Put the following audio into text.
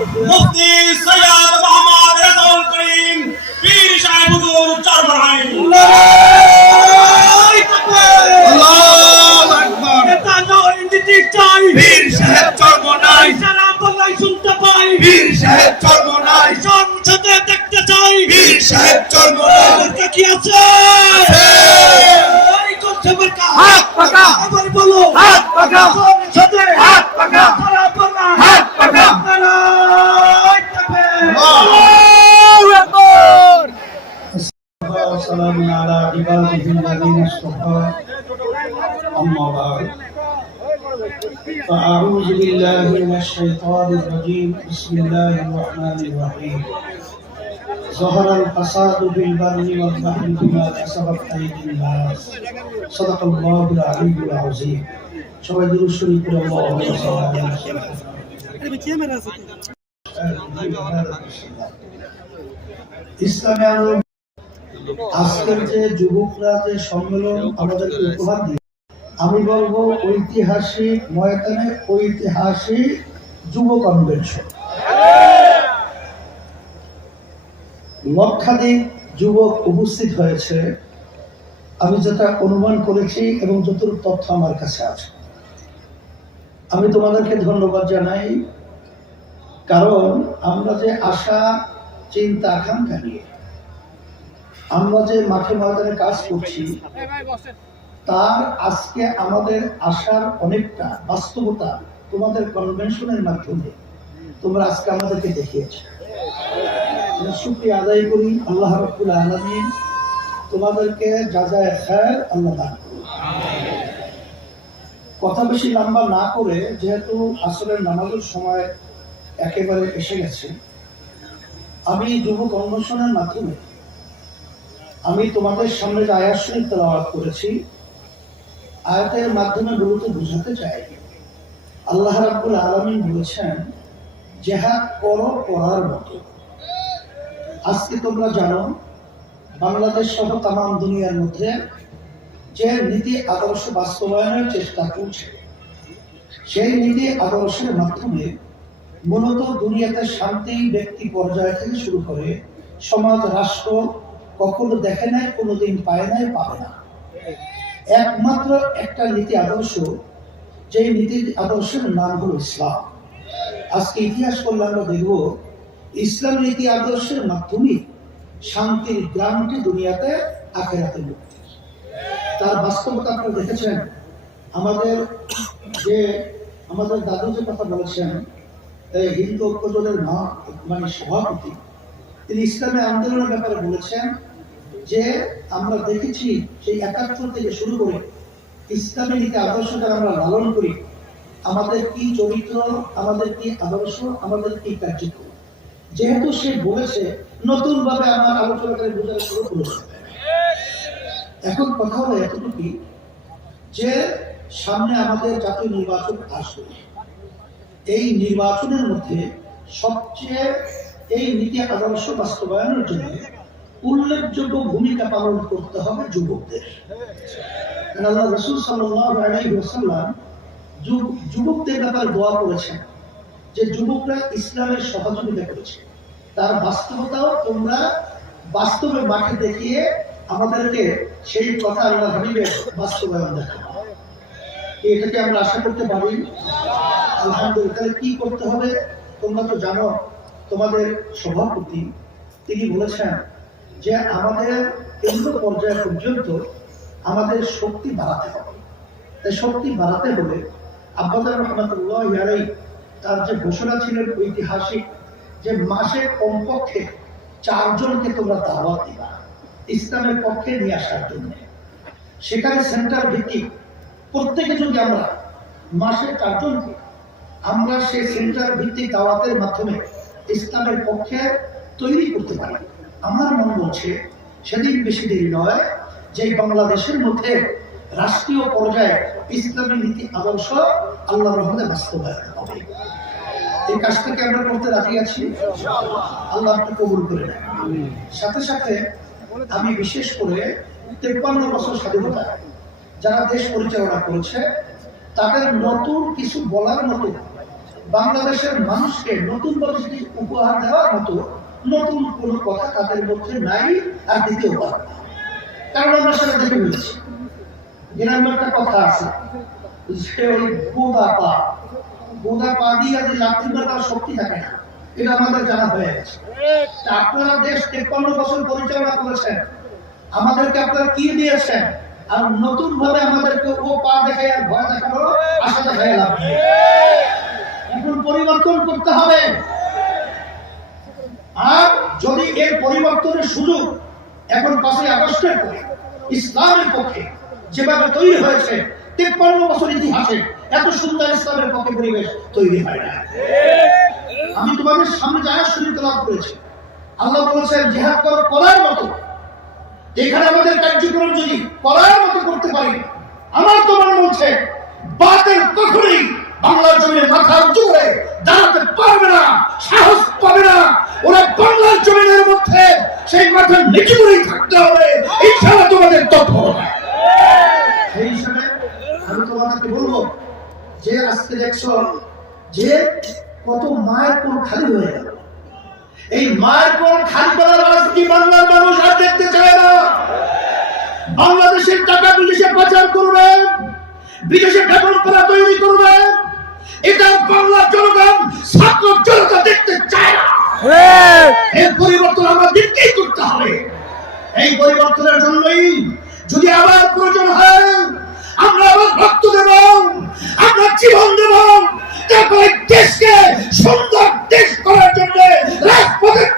মুফতি সৈয়দ মোহাম্মদ রেজাউল করিম পীর সাহেব হুজুর চাই। বীর সাহেব চরমনাই সারা বলাই শুনতে পাই। বীর সাহেব চরমনাই সংসদে দেখতে চাই। বীর সাহেব চরমনাই কি আছে। হাত পাকা। আবার বলো। হাত পাকা। أما بعد فأعوذ بالله من الشيطان الرجيم بسم الله الرحمن الرحيم ظهر الفساد في البر والبحر بما كسبت أيدي الناس صدق الله العلي العظيم সবাই দুরূদ শরীফ পড়ে আল্লাহুম্মা সাল্লি আলা সাইয়্যিদিনা ইসলামে আলো আজকের যে যুবকরা যে সম্মেলন আমাদেরকে উপহার দিয়ে আমি বলব ঐতিহাসিক ময়দানে ঐতিহাসিক যুব কনভেনশন লক্ষাধিক যুবক উপস্থিত হয়েছে। আমি যেটা অনুমান করেছি এবং যতটুকু তথ্য আমার কাছে আছে। আমি তোমাদেরকে ধন্যবাদ জানাই, কারণ আমরা যে আশা, চিন্তা, আকাঙ্ক্ষা নিয়ে আমরা যে মাঠে ময়দানে কাজ করছি তার আজকে আমাদের আসার অনেকটা বাস্তবতা তোমাদের কনভেনশনের মাধ্যমে তোমরা আজকে আমাদেরকে দেখিয়েছো। শুক্রিয়া আদায় করি, আল্লাহ রব্বুল আলমিন তোমাদেরকে যা যা খায় আল্লাহ দান কথা বেশি লম্বা না করে, যেহেতু আসরের নামাজের সময় একেবারে এসে গেছে, আমি যুব কনভেনশনের মাধ্যমে আমি তোমাদের সামনে যে শরীফ তেলাওয়াত করেছি আয়াতের মাধ্যমে মূলত বুঝাতে চাই। আল্লাহ রাব্বুল আলামিন বলেছেন জেহাদ করো, করার মতো। আজকে তোমরা জানো, বাংলাদেশ সহ তাম দুনিয়ার মধ্যে যে নীতি আদর্শ বাস্তবায়নের চেষ্টা করছে সেই নীতি আদর্শের মাধ্যমে মূলত দুনিয়াতে শান্তি, ব্যক্তি, পর্যায় থেকে শুরু করে সমাজ, রাষ্ট্র কখনো দেখে নাই, কোনোদিন পায় নাই, পাবে না। একমাত্র একটা নীতি আদর্শ যে নীতির আদর্শের নাম হলো ইসলাম। আজকে ইতিহাস করলে আমরা দেখব, ইসলাম নীতি আদর্শের মাধ্যমে শান্তির গ্রামটি দুনিয়াতে আখেরাতে মুক্তি। তার বাস্তবতা আপনারা দেখেছেন। আমাদের যে, আমাদের দাদু যে কথা বলেছেন হিন্দু ঐক্যজোটের মা মানে সভাপতি, তিনি ইসলামী আন্দোলনের ব্যাপারে বলেছেন যে আমরা দেখেছি সেই একাত্তর থেকে শুরু করে ইসলামী নীতি আদর্শটা আমরা লালন করি, আমাদের কি চরিত্র, আমাদের কি আদর্শ, আমাদের কি কার্যক্রম? যেহেতু সে বলেছে নতুন ভাবে আমার আলোচনাকারী বোঝানো শুরু করেছে। এখন কথা হলো এতটুকু যে সামনে আমাদের জাতীয় নির্বাচন আসবে। এই নির্বাচনের মধ্যে সবচেয়ে এই নীতি আদর্শ বাস্তবায়নের জন্য উল্লেখযোগ্য ভূমিকা পালন করতে হবে যুবকদের। আল্লাহ রসুল সাল্লাম যুবকদের ব্যাপারে দোয়া করেছেন যে যুবকরা ইসলামের সহযোগিতা করেছে। তার বাস্তবতাও তোমরা বাস্তবে মাঠে দেখিয়ে আমাদেরকে সেই কথা আল্লাহ হাবিবের বাস্তবায়ন দেখাবো এটাকে আমরা আশা করতে পারি? আলহামদুলিল্লাহ কি করতে হবে? তোমরা তো জানো, তোমাদের সভাপতি তিনি বলেছেন যে আমাদের কেন্দ্র পর্যায় পর্যন্ত আমাদের শক্তি বাড়াতে হবে। তাই শক্তি বাড়াতে হলে আব্বাজার রহমতুল্লাহ ইয়ারাই তার যে ঘোষণা ছিলেন ঐতিহাসিক যে মাসে কমপক্ষে চারজনকে তোমরা দাওয়াত দিবা ইসলামের পক্ষে নিয়ে আসার জন্য। সেখানে সেন্টার ভিত্তিক প্রত্যেকে যদি আমরা মাসে চারজনকে আমরা সেই সেন্টার ভিত্তিক দাওয়াতের মাধ্যমে ইসলামের পক্ষে তৈরি করতে পারি আমার মন বলছে সেদিন বেশি দেরি নয় যে বাংলাদেশের মধ্যে রাষ্ট্রীয় পর্যায়ে ইসলামী নীতি আদর্শ আল্লাহ রহমতে বাস্তবায়ন হবে। এই কাজটাকে আমরা করতে রাজি আছি। আল্লাহ আপনি কবুল করে নেন। সাথে সাথে আমি বিশেষ করে তেপ্পান্ন বছর স্বাধীনতা যারা দেশ পরিচালনা করেছে, তাদের নতুন কিছু বলার মতো, বাংলাদেশের মানুষকে নতুন পরিস্থিতি উপহার দেওয়ার মতো নতুন কোনো কথা তাদের মধ্যে নাই আর দ্বিতীয় কথা কারণ আমরা সেটা দেখে গ্রামে একটা কথা আছে ওই পা। পা দিয়ে মারার শক্তি থাকে না, এটা আমাদের জানা হয়ে গেছে। আপনারা দেশ তেপ্পান্ন বছর পরিচালনা করেছেন। আমাদেরকে আপনারা কি দিয়েছেন? আর নতুন ভাবে আমাদেরকে ও পা দেখায় আর ভয় দেখানো আশা লাভ এখন পরিবর্তন করতে হবে। আর যদি এর পরিবর্তনের সুযোগ এখন পাঁচই আগস্টের পরে ইসলামের পক্ষে যেভাবে তৈরি হয়েছে, তেপ্পান্ন বছর ইতিহাসে এত সুন্দর ইসলামের পক্ষে পরিবেশ তৈরি হয় না। আমি তোমাদের সামনে যায় শুনে লাভ করেছি। আল্লাহ বলেছেন, জেহাদ করো করার মতো। এখানে আমাদের কার্যক্রম যদি করার মতো করতে পারি, আমার তোমার বলছে বাতের কখনই বাংলার জমিনে মাথা উঁচু করে দাঁড়াতে পারবে না, সাহস পাবে না ওরা বাংলার জমিনের মধ্যে সেই মাথা নিচু করেই থাকতে হবে। ইনশাআল্লাহ তোমাদের হবে। সেই হিসাবে আমি তোমাদেরকে বলব যে আজকে দেখছ যে কত মায়ের কোন খালি হয়ে গেল। এই মায়ের কোন খালি করার রাজনীতি বাংলার মানুষ আর দেখতে চায় না? বাংলাদেশের টাকা বিদেশে পাচার করবে, বিদেশে করা তৈরি করবে। এটা বাংলার জনগণ ছাত্র জনতা দেখতে চায় না। হ্যাঁ। এই পরিবর্তন আমাদেরকেই করতে হবে। এই পরিবর্তনের জন্যই যদি আবার প্রয়োজন হয়, আমরা আবার ভক্ত দেব, আমরা জীবন দেব। তারপরে দেশকে সুন্দর দেশ করার জন্য রাজপথের